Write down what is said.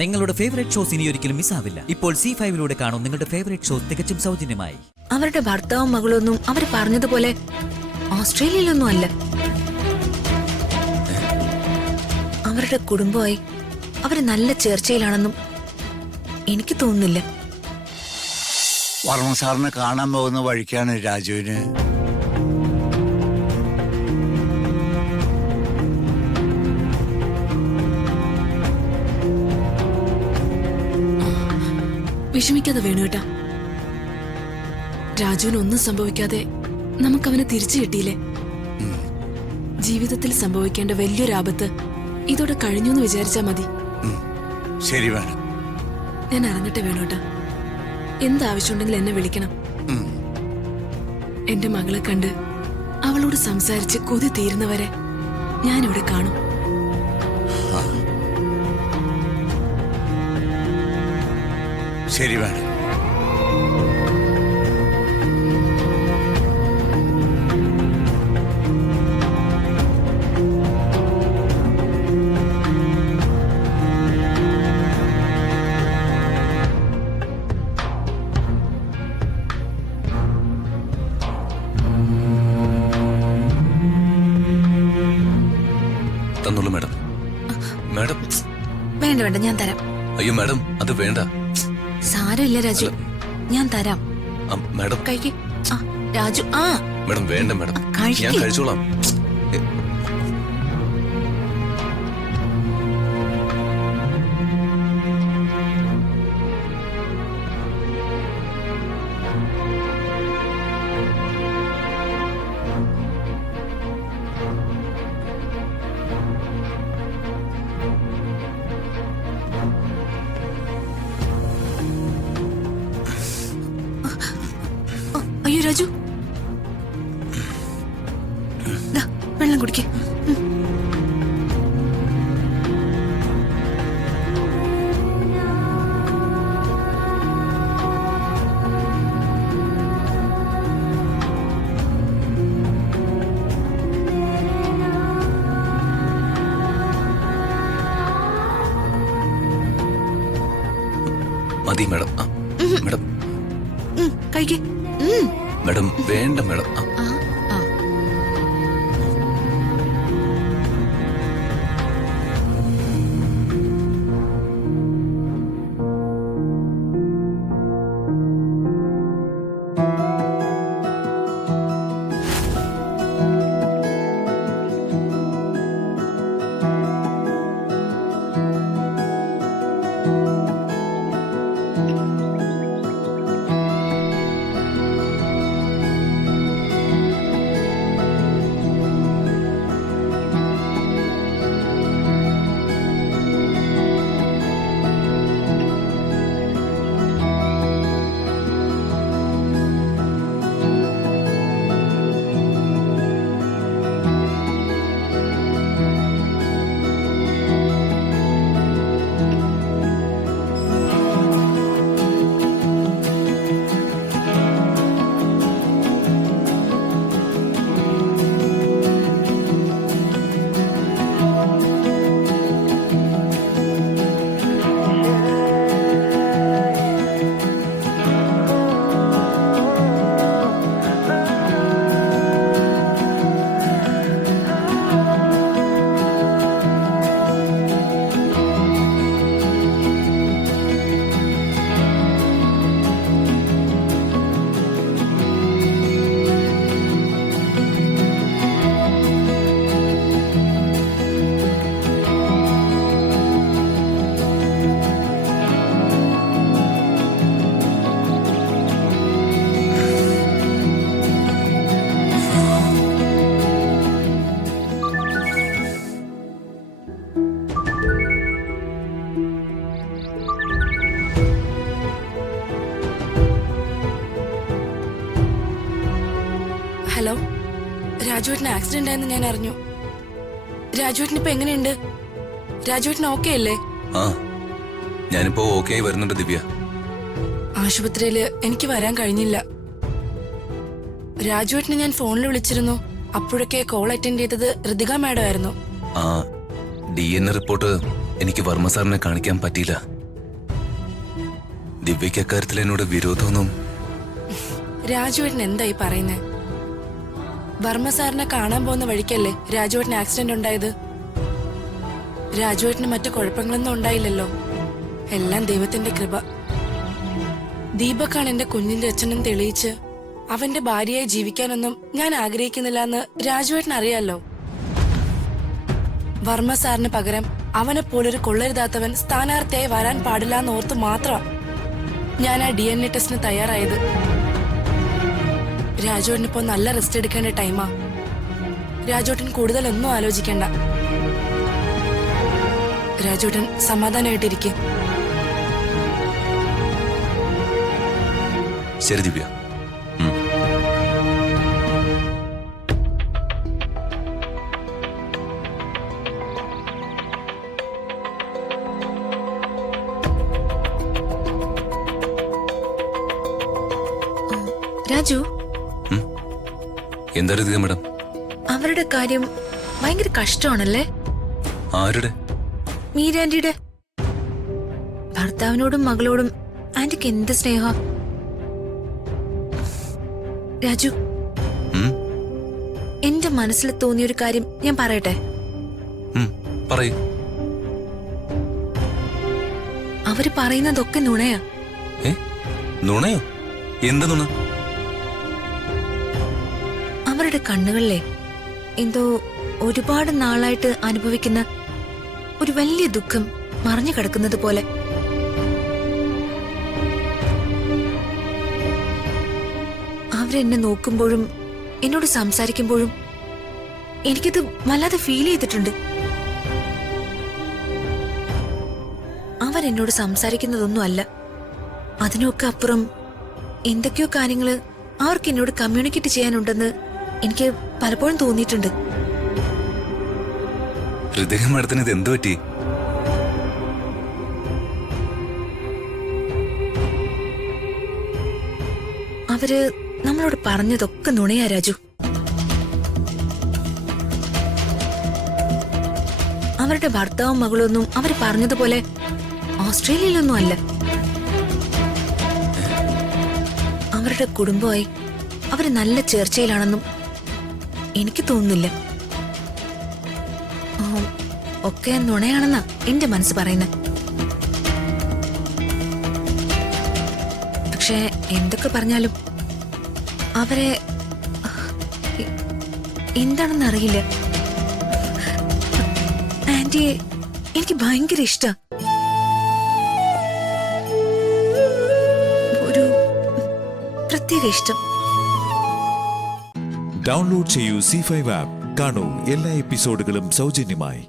നിങ്ങളുടെ favourite shows ഇനി ഒരിക്കലും മിസ്സാവില്ല. ഇപ്പോൾ C5 കാണും നിങ്ങളുടെ ഫേവറേറ്റ് ഷോസ് തികച്ചും സൗജന്യമായി. അവരുടെ ഭർത്താവും മകളൊന്നും അവർ പറഞ്ഞതുപോലെ ഓസ്ട്രേലിയയിലൊന്നും അല്ല. അവരുടെ കുടുംബമായി അവര് നല്ല ചേർച്ചയിലാണെന്നും എനിക്ക് തോന്നുന്നില്ല. വർമ്മ സാറിനെ കാണാൻ പോകുന്ന വഴിക്കാണ് രാജുവിന് വിഷമിക്കാതെ വേണുവേട്ടാ. രാജുവിന് ഒന്നും സംഭവിക്കാതെ നമുക്കവനെ തിരിച്ചു കിട്ടിയില്ലേ. ജീവിതത്തിൽ സംഭവിക്കേണ്ട വലിയൊരു ആപത്ത് ഇതോടെ കഴിഞ്ഞു എന്ന് വിചാരിച്ചാ മതി. ശരി വേണം. ഞാൻ ഇറങ്ങട്ടെ വേണുവേട്ടാ. എന്താവശ്യമുണ്ടെങ്കിൽ എന്നെ വിളിക്കണം. എന്റെ മകളെ കണ്ട് അവളോട് സംസാരിച്ച് കൊതി തീരുന്നവരെ ഞാനിവിടെ കാണും. ശരി വേണം. തന്നോളൂ മാഡം. മാഡം വേണ്ട വേണ്ട, ഞാൻ തരാം. അയ്യോ മാഡം, അത് വേണ്ട. സാരമില്ല രാജു, ഞാൻ തരാം. മാഡം കഴിക്ക്. രാജു, മാഡം വേണ്ട മാഡം, ഞാൻ കഴിച്ചോളാം. അയ്യോ രാജു, വെള്ളം കുടിക്കേ. മതി മാഡം. മാഡം കഴിക്കേ. മാഡം വേണ്ട മാഡം. ഹലോ, രാജുവേട്ടന് ആക്സിഡന്റ് ആയെന്ന് ഞാൻ അറിഞ്ഞു. രാജുവേട്ടന് ഇപ്പൊ എങ്ങനെയുണ്ട്? രാജുവേട്ടന് ഓക്കെ അല്ലേ? ഞാനിപ്പോ ഓക്കെ ആയി വരുന്നുണ്ട് ദിവ്യ. ആശുപത്രിയില് എനിക്ക് വരാൻ കഴിഞ്ഞില്ല. രാജുവേട്ടനെ ഞാൻ ഫോണിൽ വിളിച്ചിരുന്നു. അപ്പോഴൊക്കെ കോൾ അറ്റൻഡ് ചെയ്തത് ഋതിക മാഡം ആയിരുന്നു. DNA റിപ്പോർട്ട് എനിക്ക് വർമ്മ സാറിനെ കാണിക്കാൻ പറ്റിയില്ല. ദിവ്യയ്ക്ക് അക്കാര്യത്തിൽ എന്നോട് വിരോധമൊന്നും. രാജുവേട്ടൻ എന്തായി പറയുന്നേ? വർമ്മ സാറിനെ കാണാൻ പോകുന്ന വഴിക്കല്ലേ രാജുവേട്ടന് ആക്സിഡന്റ് ഉണ്ടായത്? രാജുവേട്ടന് മറ്റു കുഴപ്പങ്ങളൊന്നും ഉണ്ടായില്ലല്ലോ. എല്ലാം ദൈവത്തിന്റെ കൃപ. ദീപക്കാണ് എന്റെ കുഞ്ഞിന്റെ അച്ഛനും തെളിയിച്ച് അവന്റെ ഭാര്യയായി ജീവിക്കാനൊന്നും ഞാൻ ആഗ്രഹിക്കുന്നില്ല എന്ന് രാജുവേട്ടൻ അറിയാലോ. വർമ്മ സാറിന് പകരം അവനെ പോലൊരു കൊള്ളരുതാത്തവൻ സ്ഥാനാർത്ഥിയായി വരാൻ പാടില്ല എന്ന് ഓർത്ത് മാത്രം ഞാൻ ആ DNA ടെസ്റ്റിന് തയ്യാറായത്. രാജുവേട്ടനിപ്പോ നല്ല റെസ്റ്റ് എടുക്കേണ്ട ടൈമാ. രാജുവേട്ടൻ കൂടുതലൊന്നും ആലോചിക്കണ്ട. രാജുവേട്ടൻ സമാധാനമായിട്ടിരിക്കും. ശരി ദിവ്യ. രാജു, എന്താ ദിവ്യ മാഡം? അവരുടെ കാര്യം ഭയങ്കര കഷ്ടമാണല്ലേ? ആരുടെ? മീര ആന്റിയുടെ. ഭർത്താവിനോടും മകളോടും ആന്റിക്ക് എന്ത് സ്നേഹ. രാജു, എന്റെ മനസ്സിൽ തോന്നിയൊരു കാര്യം ഞാൻ പറയട്ടെ? പറയൂ. അവര് പറയുന്നതൊക്കെ നുണയാ. നുണയോ? എന്ത് നുണ? അവരുടെ കണ്ണുകളിലെ എന്തോ ഒരുപാട് നാളായിട്ട് അനുഭവിക്കുന്ന ഒരു വലിയ ദുഃഖം മറഞ്ഞു കിടക്കുന്നത് പോലെ. അവരെന്നെ നോക്കുമ്പോഴും എന്നോട് സംസാരിക്കുമ്പോഴും എനിക്കത് വല്ലാതെ ഫീൽ ചെയ്തിട്ടുണ്ട്. അവരെന്നോട് സംസാരിക്കുന്നതൊന്നും അല്ല, അതിനൊക്കെ അപ്പുറം എന്തൊക്കെയോ കാര്യങ്ങള് അവർക്ക് എന്നോട് കമ്മ്യൂണിക്കേറ്റ് ചെയ്യാനുണ്ടെന്ന് എനിക്ക് പലപ്പോഴും തോന്നിയിട്ടുണ്ട്. ഹൃദയ മാഡത്തിന് ഇത് എന്ത് പറ്റി? അവര് നമ്മളോട് പറഞ്ഞതൊക്കെ നുണയാ രാജു. അവരുടെ ഭർത്താവും മകളൊന്നും അവര് പറഞ്ഞതുപോലെ ഓസ്ട്രേലിയയിലൊന്നും അല്ല. അവരുടെ കുടുംബമായി അവര് നല്ല ചേർച്ചയിലാണെന്നും എനിക്ക് തോന്നുന്നില്ല. ഒക്കെ നുണയാണെന്നാ എന്റെ മനസ്സ് പറയുന്നത്. പക്ഷെ എന്തൊക്കെ പറഞ്ഞാലും അവരെ എന്താണെന്ന് അറിയില്ല. ആന്റിയെ എനിക്ക് ഭയങ്കര ഇഷ്ടാ. ഒരു പ്രത്യേക ഇഷ്ടം. ഡൗൺലോഡ് ചെയ്യൂ C5 ആപ്പ്. കാണൂ എല്ലാ എപ്പിസോഡുകളും സൗജന്യമായി.